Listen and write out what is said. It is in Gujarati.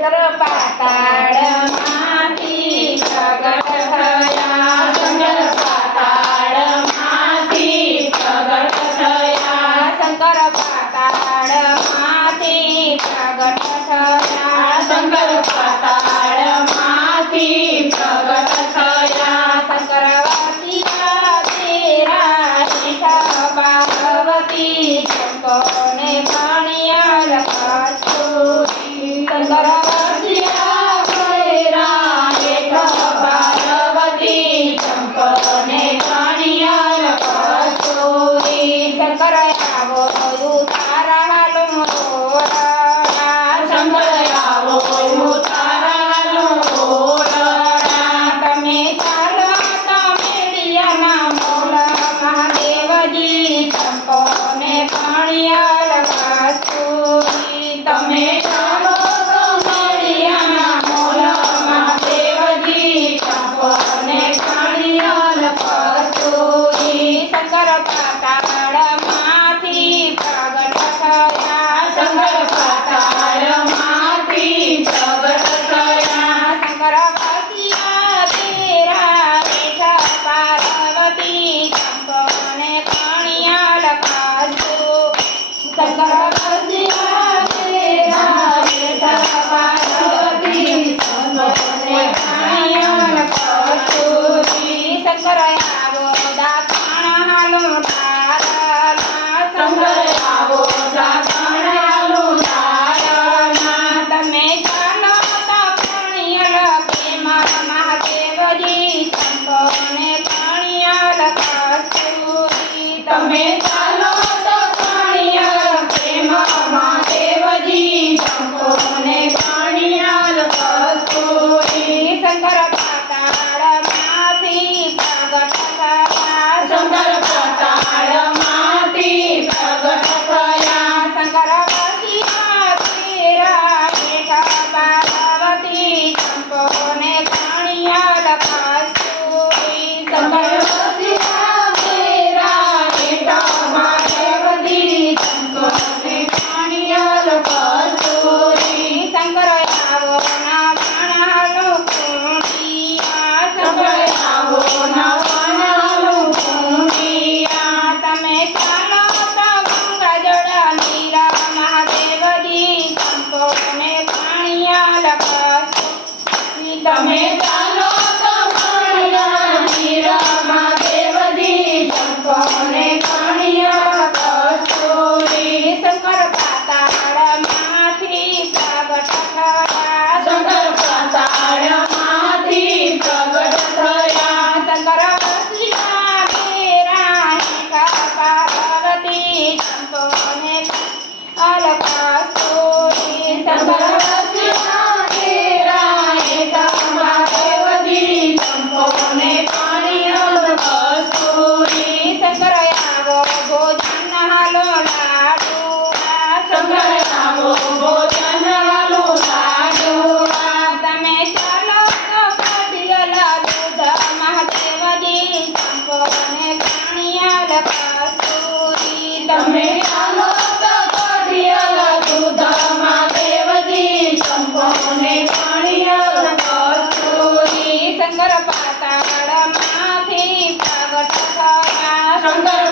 चंद्र पाताळ माती प्रगट पाताळ माती प्रगट थया पाताळ माती એ શામોતો મરિયા માલો મન દેવજી તપ અને કનિયા લખતો ઈ સંગર પાતાળમાંથી પ્રગટ થયા સંગર પાતાળમાંથી પ્રગટ થયા તમરવતી કે રા કે થા પાર્વતી સંગ અને કનિયા લખતો સુકન 안 가라.